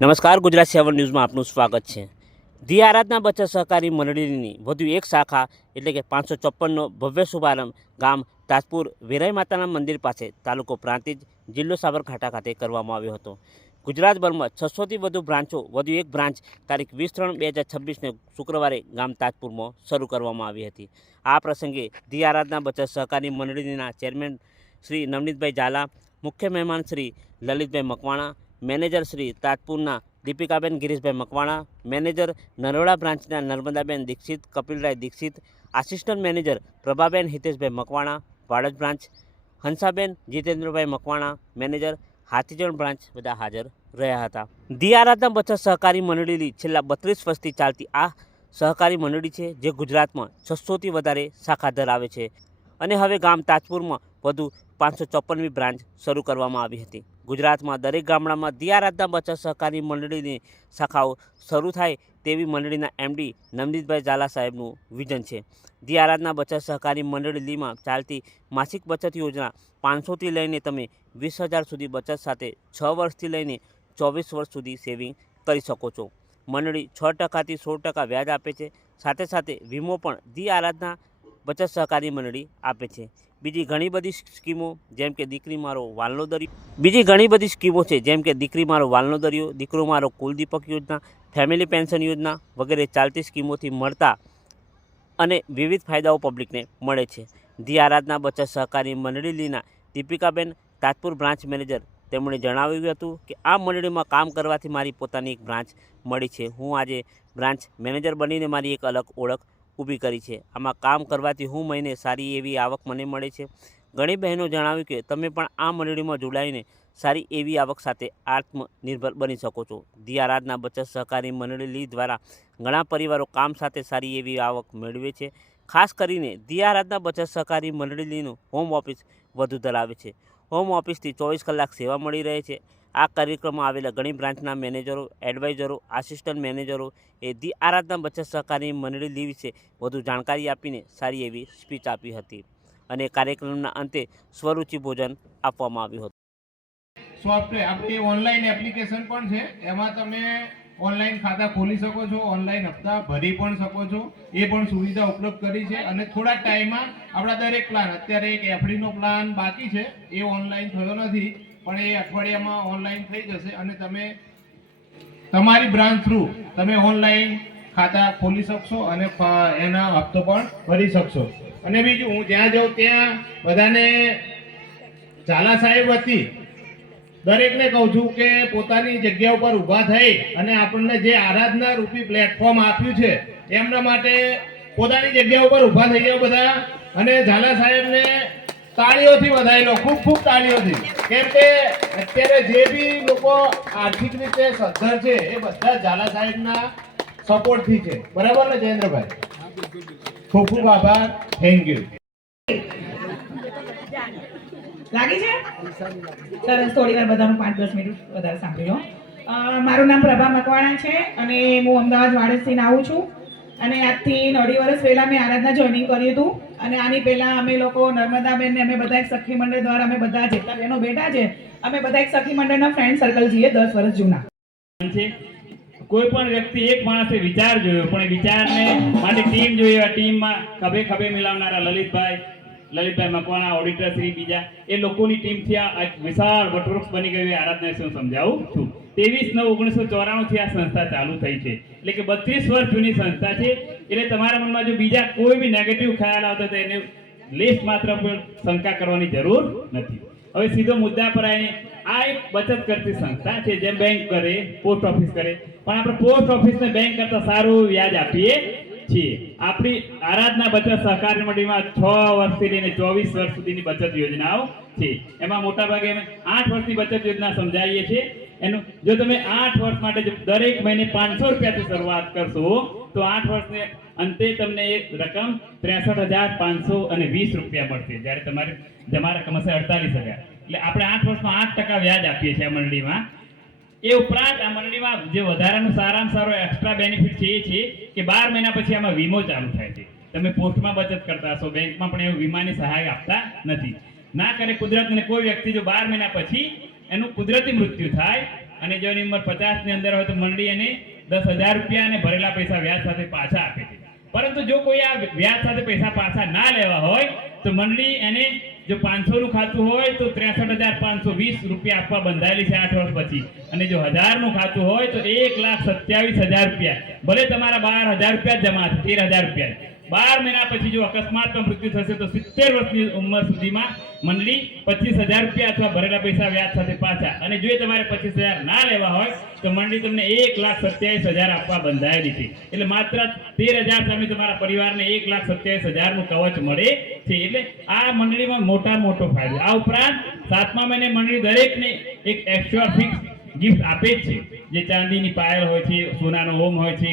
નમસ્કાર, ગુજરાત 7 ન્યૂઝમાં આપનું સ્વાગત છે। ધી આરાધના બચત સહકારી મંડળીની વધુ એક શાખા એટલે કે 554નો ભવ્ય શુભારંભ ગામ તાજપુર વેરાઈ માતાના મંદિર પાસે તાલુકો પ્રાંતિજ જિલ્લો સાબરકાંઠા ખાતે કરવામાં આવ્યો હતો। ગુજરાતભરમાં 600થી વધુ બ્રાન્ચો વધુ એક બ્રાન્ચ તારીખ 20/3/2026ને શુક્રવારે ગામ તાજપુરમાં શરૂ કરવામાં આવી હતી। આ પ્રસંગે ધી આરાધના બચત સહકારી મંડળીના ચેરમેન શ્રી નવનીતભાઈ ઝાલા, મુખ્ય મહેમાન શ્રી લલિતભાઈ મકવાણા, મેનેજર શ્રી તાજપુરના દીપિકાબેન ગિરીશભાઈ મકવાણા, મેનેજર નરોડા બ્રાન્ચના Narmadaben Dixit, Kapilray Dixit, assistant manager Prabhaben Hiteshbhai Makwana, Vadaj branch Hansaben Jitendrabhai Makwana, manager Hathijan branch બધા હાજર રહ્યા હતા। ધી આરાધના બચત સહકારી મંડળીની છેલ્લા 32 વર્ષથી ચાલતી આ સહકારી મંડળી છે, જે ગુજરાતમાં 600થી વધારે શાખા ધરાવે છે અને હવે ગામ તાજપુરમાં વધુ 554મી બ્રાન્ચ શરૂ કરવામાં આવી હતી। ગુજરાતમાં દરેક ગામડામાં ધી આરાધના બચત સહકારી મંડળીની શાખાઓ શરૂ થાય તેવી મંડળીના એમડી નવનીતભાઈ ઝાલા સાહેબનું વિઝન છે। ધી આરાધના બચત સહકારી મંડળીમાં ચાલતી માસિક બચત યોજના 500થી લઈને તમે 20,000 સુધી બચત સાથે 6 વર્ષથી લઈને 24 વર્ષ સુધી સેવિંગ કરી શકો છો। મંડળી 6%થી 16% વ્યાજ આપે છે। સાથે સાથે વીમો પણ ધી આરાધના બચત સહકારી મંડળી આપે છે। બીજી ઘણી બધી સ્કીમો જેમ કે દીકરી મારો વાલનો દરિયો, દીકરો મારો કુલદીપક યોજના, ફેમિલી પેન્શન યોજના વગેરે ચાલતી સ્કીમોથી મળતા અને વિવિધ ફાયદાઓ પબ્લિકને મળે છે। ધી આરાધના બચત સહકારી મંડળીના દીપિકાબેન, તાજપુર બ્રાન્ચ મેનેજર, તેમણે જણાવ્યું હતું કે આ મંડળીમાં કામ કરવાથી મારી પોતાની એક બ્રાન્ચ મળી છે। હું આજે બ્રાન્ચ મેનેજર બનીને મારી એક અલગ ઓળખ ઊભી કરી છે। આમાં કામ કરવાથી હું મહિને સારી એવી આવક મને મળે છે। ઘણી બહેનો જણાવ્યું કે તમે પણ આ મંડળીમાં જોડાઈને સારી એવી આવક સાથે આત્મનિર્ભર બની શકો છો। ધી આરાધના બચત સહકારી મંડળી દ્વારા ઘણા પરિવારો કામ સાથે સારી એવી આવક મેળવે છે। ખાસ કરીને ધી આરાધના બચત સહકારી મંડળીનું હોમ ઓફિસ વધુ ધરાવે છે। હોમ ઓફિસથી 24 કલાક સેવા મળી રહે છે। આ કાર્યક્રમમાં આવેલા ઘણી બ્રાન્ચના મેનેજરો, એડવાઇઝરો, આસિસ્ટન્ટ મેનેજરો એ ધી આરાધના બચત સહકારી મંડળી વિશે વધુ જાણકારી આપીને સારી એવી સ્પીચ આપી હતી અને કાર્યક્રમના અંતે સ્વરૂચિ ભોજન આપવામાં આવ્યું હતું। સોફ્ટવેર આપણી ઓનલાઈન એપ્લિકેશન પણ છે, એમાં તમે ઓનલાઈન ખાતા ખોલી શકો છો, ઓનલાઈન હપ્તા ભરી પણ શકો છો, એ પણ સુવિધા ઉપલબ્ધ કરી છે। અને થોડા ટાઈમમાં આપણા દરેક પ્લાન, અત્યારે એક એફડીનો પ્લાન બાકી છે, એ ઓનલાઈન થયો નથી, પણ એ અઠવાડિયામાં ઓનલાઈન થઈ જશે અને તમે તમારી બ્રાન્ચ થ્રુ તમે ઓનલાઈન ખાતા ખોલી શકશો અને એના હપ્તો પણ ભરી શકશો। અને બીજું, હું જ્યાં જાઉં ત્યાં બધાને ઝાલા સાહેબ વતી દરેકને કહું છું કે પોતાની જગ્યા ઉપર ઊભા થઈ અને આપણને જે આરાધના રૂપી પ્લેટફોર્મ આપ્યું છે, એમના માટે પોતાની જગ્યા ઉપર ઊભા થઈ જાઓ બધા અને ઝાલા સાહેબને તાળીઓથી વધાવી લો, ખૂબ ખૂબ તાળીઓથી। કેમ કે અત્યારે જે બી લોકો આર્થિક રીતે સદ્ધર છે એ બધા ઝાલા સાહેબના સપોર્ટથી છે, બરાબર ને જયેન્દ્રભાઈ? ખૂબ ખૂબ આભાર, થેન્ક યુ। લાગી છે સરસ। થોડી વાર બધાનું 5-10 મિનિટ વધારે સાંભળી લો। મારું નામ પ્રભા મકવાણા છે અને હું અમદાવાદ વાડજથી આવું છું અને આજથી 9 વર્ષ પહેલા મેં આરાધના જોઈનિંગ કર્યું હતું અને આની પહેલા અમે લોકો નર્મદાબેન ને અમે બધા એક સખી મંડળ દ્વારા અમે બધા જેટલા બહેનો બેઠા છે, અમે બધા એક સખી મંડળના ફ્રેન્ડ સર્કલ છીએ 10 વર્ષ જૂના। કોઈ પણ વ્યક્તિ, એક માણસે વિચાર જોયો, પણ એ વિચારને માટે ટીમ જોઈએ। આ ટીમમાં ખભે ખભે મિલાવનારા લલિતભાઈ મકવાણા, ઓડિટર શ્રી, બીજા એ લોકોની ટીમથી આ વિશાળ વટવૃક્ષ બની ગયું। આરાધના વિશે હું સમજાવું છું। 23/9/1994 થી આ સંસ્થા ચાલુ થઈ છે, એટલે કે 32 વર્ષ જૂની સંસ્થા છે। એટલે તમારા મનમાં જો બીજા કોઈ બી નેગેટિવ ખ્યાલ આવતો તો એને લેશ માત્ર પણ શંકા કરવાની જરૂર નથી। હવે સીધો મુદ્દા પર આવીને, આ એક બચત કરતી સંસ્થા છે, જેમ બેંક કરે, પોસ્ટ ઓફિસ કરે, પણ આપણે પોસ્ટ ઓફિસને બેંક કરતા સારું વ્યાજ આપીએ છીએ। આપણી આરાધના બચત સહકારી મંડળીમાં 6 વર્ષથી લઈને 24 વર્ષ સુધીની બચત યોજનાઓ છે। એમાં મોટાભાગે અમે 8 વર્ષની બચત યોજના સમજાવીએ છીએ। એનું જો તમે 8 વર્ષ માટે દરેક મહિને 500 રૂપિયાથી શરૂઆત કરશો તો 8 વર્ષને અંતે તમને એ રકમ 63,520 રૂપિયા મળશે, જ્યારે તમારી રકમ હશે 48,000। એટલે આપણે 8 વર્ષમાં 8% વ્યાજ આપીએ છીએ આ મંડળીમાં। એ ઉપરાંત આ મંડળીમાં જે વધારાનું સારામાં સારો એક્સ્ટ્રા બેનિફિટ છે એ છે કે 12 મહિના પછી આમાં વીમો ચાલુ થાય છે। તમે પોસ્ટમાં બચત કરતા હશો, બેંકમાં પણ એવું વીમાની સહાય આપતા નથી। ના કરે કુદરતને કોઈ વ્યક્તિ જો 12 મહિના પછી એનું કુદરતી મૃત્યુ થાય અને જો એની ઉંમર 50 ની અંદર હોય તો મંડળી એને 10,000 રૂપિયા અને ભરેલા પૈસા વ્યાજ સાથે પાછા આપે છે. પરંતુ જો કોઈ આ વ્યાજ સાથે પૈસા પાછા ના લેવા હોય તો મંડળી એને જો 500 નું ખાતું હોય તો 63,520 રૂપિયા આપવા બંધાયેલી છે 8 વર્ષ પછી. અને જો 1000 નું ખાતું હોય તો 1,27,000 રૂપિયા, ભલે તમારા 12,000 રૂપિયા જમા છે, 13,000 રૂપિયા. 12 મહિના પછી જો અકસ્માતમાં મૃત્યુ થશે તો 70 વર્ષની ઉંમર સુધીમાં મંડળી 25,000 રૂપિયા અથવા ભરેલા પૈસા વ્યાજ સાથે પાછા. અને જો તમારે 25,000 ના લેવા હોય તો મંડળી તમને 1,27,000 આપવા બંધાયેલી છે. એટલે માત્ર 13,000 તમે તમારા પરિવારને 1,27,000 નું કવચ મળે છે. એટલે આ મંડળીમાં મોટો ફાયદો. આ ઉપરાંત 7મા મહિને મંડળી દરેકને એક એક્સ્ટ્રા ફિક્સ ગિફ્ટ આપે જ છે, જે ચાંદીની પાયલ હોય છે, સોનાનો હોમ હોય છે,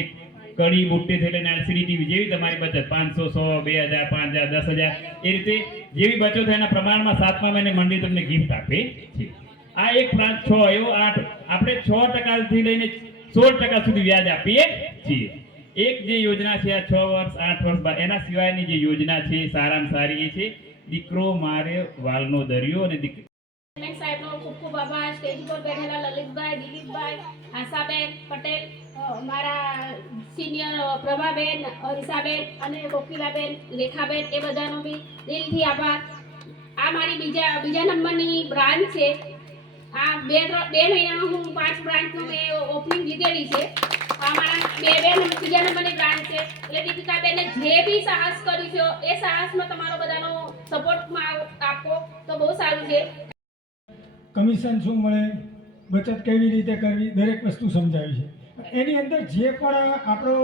કડી બુટ્ટી થી લઈને LCD ટીવી જેવી તમારી બચત 500, 100, 2,000, 5,000, 10,000 એ રીતે જેવી બચત હોય એના પ્રમાણમાં 7મા મહિને મંડળી તમને ગિફ્ટ આપે છે. આ એક પ્લાન 6 એવો 8 આપણે 6% થી લઈને 16% સુધી વ્યાજ આપીએ છીએ. એક જે યોજના છે આ 6 વર્ષ 8 વર્ષ એના સિવાયની જે યોજના છે સારામાં સારી એ છે દીકરો મારે વાલનો દરિયો. અને સાહેબનો ખૂબ ખૂબ આભાર. સ્ટેજ પર બેઠેલા લલિતભાઈ, દિલીપભાઈ, આશાબેન પટેલ, મારા સિનિયર પ્રભાબેન, હરીસાબેન અને કોકિલાબેન, રેખાબેન, એ બધાનો બી દિલથી આભાર. આ મારી બીજા નંબરની બ્રાન્ચ છે. આ બે મહિનામાં હું 5 બ્રાન્ચનું મેં ઓપનિંગ લીધેલી છે. આ મારા બીજા નંબરની બ્રાન્ચ છે. એટલે દીપિકાબેને જે બી સાહસ કર્યું છે એ સાહસમાં તમારો બધાનો સપોર્ટમાં આપો તો બહુ સારું છે. કમિશન શું મળે, બચત કેવી રીતે કરવી, દરેક વસ્તુ સમજાવી છે. એની અંદર જે પણ આપણો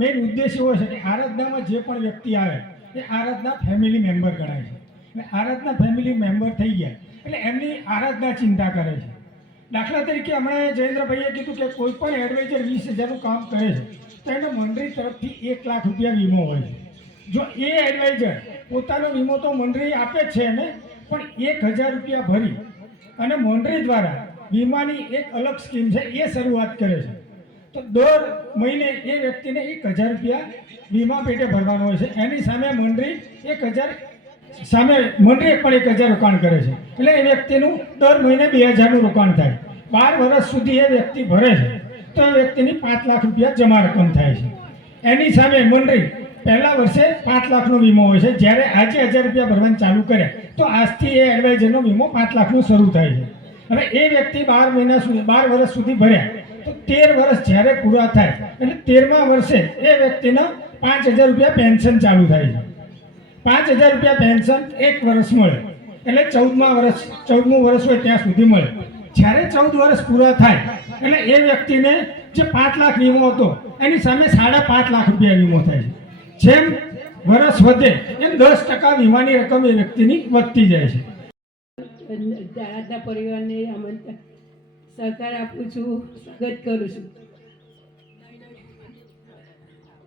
મેઇન ઉદ્દેશ એવો છે કે આરાધનામાં જે પણ વ્યક્તિ આવે એ આરાધના ફેમિલી મેમ્બર ગણાય છે. એટલે આરાધના ફેમિલી મેમ્બર થઈ ગયા એટલે એમની આરાધના ચિંતા કરે છે. દાખલા તરીકે હમણાં જયેન્દ્રભાઈએ કીધું કે કોઈ પણ એડવાઇઝર 20,000નું કામ કરે છે તો એને મંડળી તરફથી 1 લાખ રૂપિયા વીમો હોય છે. જો એ એડવાઇઝર પોતાનો વીમો તો મંડળી આપે જ છે એને, પણ 1,000 રૂપિયા ભરી અને મંડળી દ્વારા વીમાની એક અલગ સ્કીમ છે એ શરૂઆત કરે છે. તો દર મહિને એ વ્યક્તિને 1,000 રૂપિયા વીમા પેટે ભરવાનો હોય છે. એની સામે મંડળી 1,000 સામે મંડળી પણ 1,000 રોકાણ કરે છે. એટલે એ વ્યક્તિનું દર મહિને 2,000નું રોકાણ થાય. 12 વર્ષ સુધી એ વ્યક્તિ ભરે છે તો એ વ્યક્તિની 5 લાખ રૂપિયા જમા રકમ થાય છે. એની સામે મંડળી પહેલા વર્ષે 5 લાખનો વીમો હોય છે. જ્યારે આજે 1,000 રૂપિયા ભરવાનું ચાલુ કરે તો આજથી એ એડવાઇઝરનો વીમો 5 લાખનો શરૂ થાય છે. હવે એ વ્યક્તિ 12 વર્ષ સુધી ભર્યા તો 13 વર્ષ જ્યારે પૂરા થાય એટલે 13મા વર્ષે એ વ્યક્તિના 5,000 રૂપિયા પેન્શન ચાલુ થાય છે. 5,000 રૂપિયા પેન્શન 1 વર્ષ મળે એટલે 14મું વર્ષ હોય ત્યાં સુધી મળે. જ્યારે 14 વર્ષ પૂરા થાય એટલે એ વ્યક્તિને જે 5 લાખ વીમો હતો એની સામે 5.5 લાખ રૂપિયા વીમો થાય છે. જેમ વર્ષ વધે એમ 10% વીમાની રકમ એ વ્યક્તિની વધતી જાય છે. આરાધના પરિવારને સહકાર આપું છું, સ્વાગત કરું છું.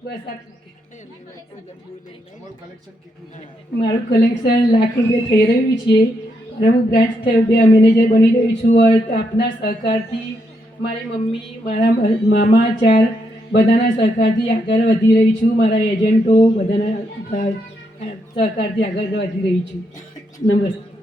બસ મારું કલેક્શન લાખ રૂપિયા થઈ રહ્યું છે. હું બ્રાન્ચ મેનેજર બની રહી છું. આપના સહકારથી મારી મમ્મી, મારા મામા 4 બધાના સહકારથી આગળ વધી રહી છું. મારા એજન્ટો બધાના સહકારથી આગળ વધી રહી છું. નમસ્તે.